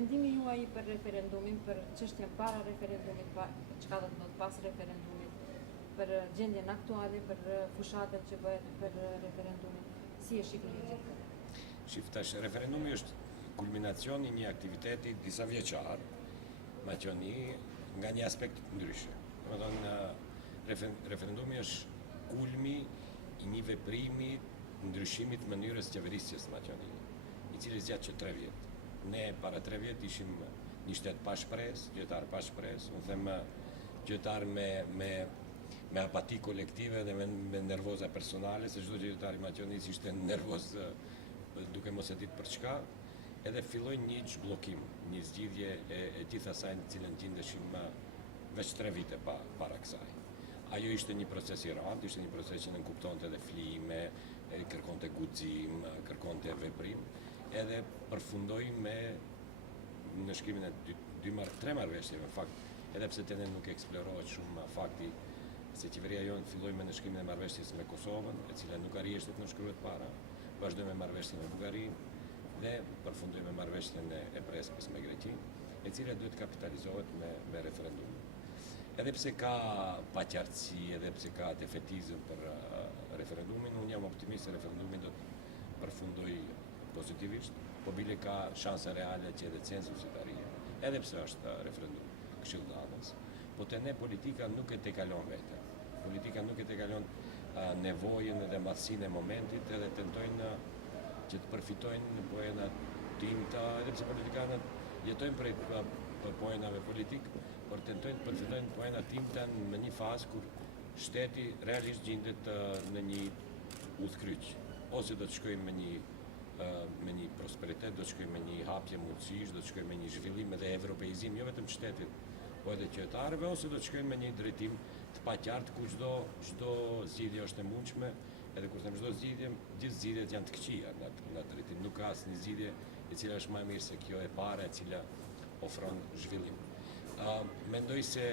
mendimi juaj për referendumin, për çështjen para referendumit, çka do të thotë pas referendumit, për gjendjen aktuale, për fushatën që bëhet për referendumin. Si e shikoni gjithë këtë? Shif, tash referendumi është kulminacioni i një aktiviteti disa vjeçar, me qenë nga një aspekt ndryshe. Domethënë, referendumi është kulmi i një veprimi ndryshimit mënyrës qeverisjes, me qenë, i cili zgjat që 3 vjet. Ne para 3 vjet ishim një shtet pa shpresë, gjyqtar pa shpresë, unë them gjyqtar me apati kolektive dhe me nervoza personale, se çdo gjyqtar i Maqedonisë ishte nervoz duke mos e ditë për çka, edhe filloi një çbllokkim, një zgjidhje e gjithë asaj në cilën gjendeshim veç 3 vite para kësaj. Ajo ishte një proces i rëndë, ishte një proces që nënkuptonte edhe flime, kërkonte guxim, kërkonte veprim, edhe përfundoi me në shkrimin e 3 marrëveshjeve, në fakt, edhe pse tani nuk eksplorohet shumë fakti se qeveria jonë filloi me nënshkrimin e marrëveshjes me Kosovën, e cila nuk arritej të nënshkruhet para, vazhdoi me marrëveshjen me Bullgarinë dhe përfundoi me marrëveshjen e Prespës me Greqinë, e cila duhet kapitalizohet me referendum. Edhe pse ka paqartësi, edhe pse ka defetizëm për referendumin, unë jam optimist se referendumi do të përfundoj pozitivisht, po bile ka shanse reale që edhe censusit arrihet. Edhe pse është referendum këshilltarës, po te ne politika nuk e tejkalon vete. Politika nuk e tejkalon nevojën dhe madhësinë e momentit, edhe tentojnë që të përfitojnë pojena tinta, edhe pse politikanët jetojnë prej poenave politik, por tentojnë të përfitojnë pojena tinta në një fazë kur shteti realisht gjendet në një udhkryq, ose do të shkojmë me një prosperitet, do të shkojmë me një hapje mundësish, do të shkojmë me një zhvillim edhe evropeizim, jo vetëm shtetit, po edhe qytetarëve, ose do të shkojmë me një drejtim të paqartë ku çdo zgjidhje është e mundshme, edhe kur them çdo zgjidhje, gjithë zgjidhjet janë të këqija në atë drejtim, nuk ka asnjë zgjidhje e cila është më e mirë se kjo e para e cila ofron zhvillim. Mendoj se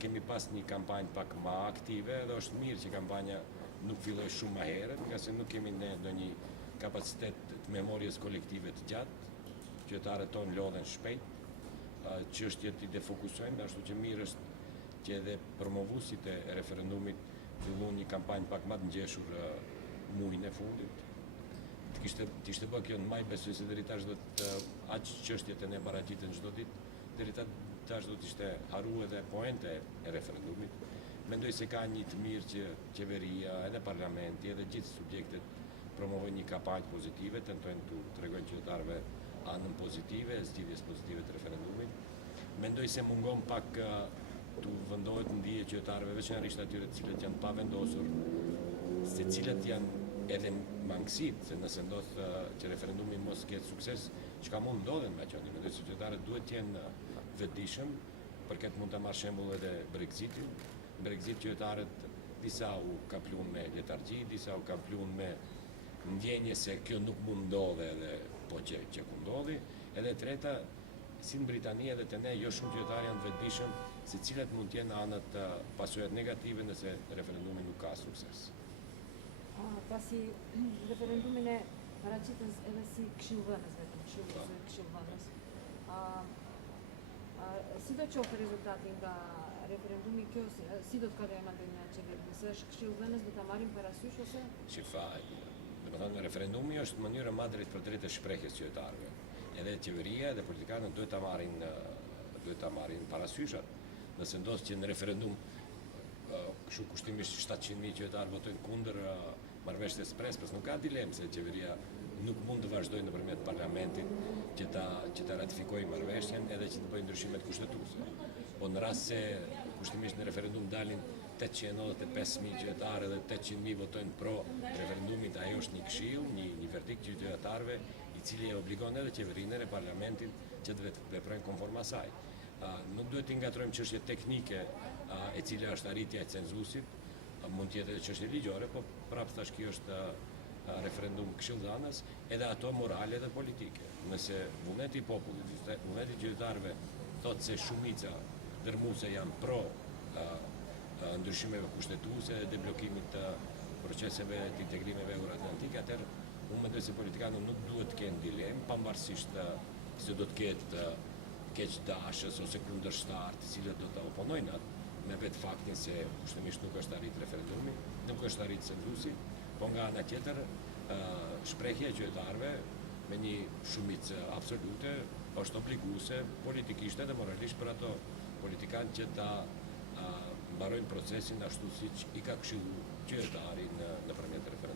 kemi pas një kampanjë pak më aktive dhe është mirë që kampanja nuk filloi shumë më herët, nga se nuk kemi ne ndonjë kapacitet të memorjes kolektive të gjatë, qytetarët tonë lodhen shpejt, çështjet i defokusojnë, ashtu që mirë është që edhe promovuesit e referendumit fillon një kampanjë pak më të ngjeshur muajin e fundit. Të kishte bërë kjo në maj, besoj se deri tash do të aq çështjet e ne paraqiten çdo ditë, deri tash do të ishte haru edhe poente e referendumit. Mendoj se ka një të mirë që qeveria, edhe parlamenti, edhe gjithë subjektet promovojnë një kampanjë pozitive, tentojnë të tregojnë qytetarëve anën pozitive, zgjidhjes pozitive të referendumit. Mendoj se mungon pak të vendohet ndije qytetarëve, veçanërisht atyre të cilët janë pa vendosur, se cilat janë edhe mangësit, se nëse ndodh që referendumi mos ketë sukses, çka mund ndodhen me qenë. Mendoj se qytetarët duhet të jenë vetëdijshëm, për këtë mund të marrë shembull edhe Brexitin. Brexit qytetarët disa u kapluan me letargji, disa u kapluan me ndjenje se kjo nuk mund ndodhe edhe po që ku ndodhi, edhe treta, si në Britani edhe të ne, jo shumë qytetarë janë vetëdijshëm se cilat mund të jenë anët pasojat negative nëse referendumi nuk ka sukses. Pasi referendumin e paraqiten edhe si këshillvënës vetëm, këshillvënës. Si do qoftë rezultati nga referendumi kjo, si do të kalojmë atë një qeveri? Nëse është këshillvënës, do ta marrim parasysh ose? Domethënë referendumi është mënyra më drejt për drejt e shprehjes qytetarëve. Edhe qeveria dhe politikanët duhet ta marrin parasysh atë. Nëse ndodh që në referendum kështu kushtimisht 700.000 qytetarë votojnë kundër marrëveshjes Prespës, nuk ka dilemë se qeveria nuk mund të vazhdojë nëpërmjet parlamentit që ta ratifikojë marrëveshjen edhe që të bëjë ndryshimet kushtetuese. Po në rast se kushtimisht në referendum dalin 895.000 qytetarë dhe 800.000 votojnë pro referendumit, ajo është një këshill, një verdikt që qytetarëve, i cili e obligon edhe qeverinë e parlamentin që të veprojnë konform asaj. Nuk duhet të ngatrojmë çështje teknike e cila është arritja e cenzusit, mund të jetë edhe çështje ligjore, po prapë thash kjo është referendum këshillëdhënës, edhe ato morale dhe politike. Nëse vullneti i popullit, vullneti i qytetarëve thotë se shumica dërmuese janë pro ndryshimeve kushtetuese dhe deblokimit të proceseve të integrimeve euroatlantike, atëherë unë mendoj se politikanët nuk duhet të kenë dilemë, pavarësisht se do të ketë keq dashës ose kundërshtar të cilët do të oponojnë atë, me vetë faktin se kushtimisht nuk është arrit referendumi, nuk është arrit cenzusi, po nga ana tjetër shprehja e qytetarëve me një shumicë absolute është obliguese politikisht edhe moralisht për ato politikanë që ta mbarojnë procesin ashtu siç i ka këshilluar qytetari nëpërmjet referendumit.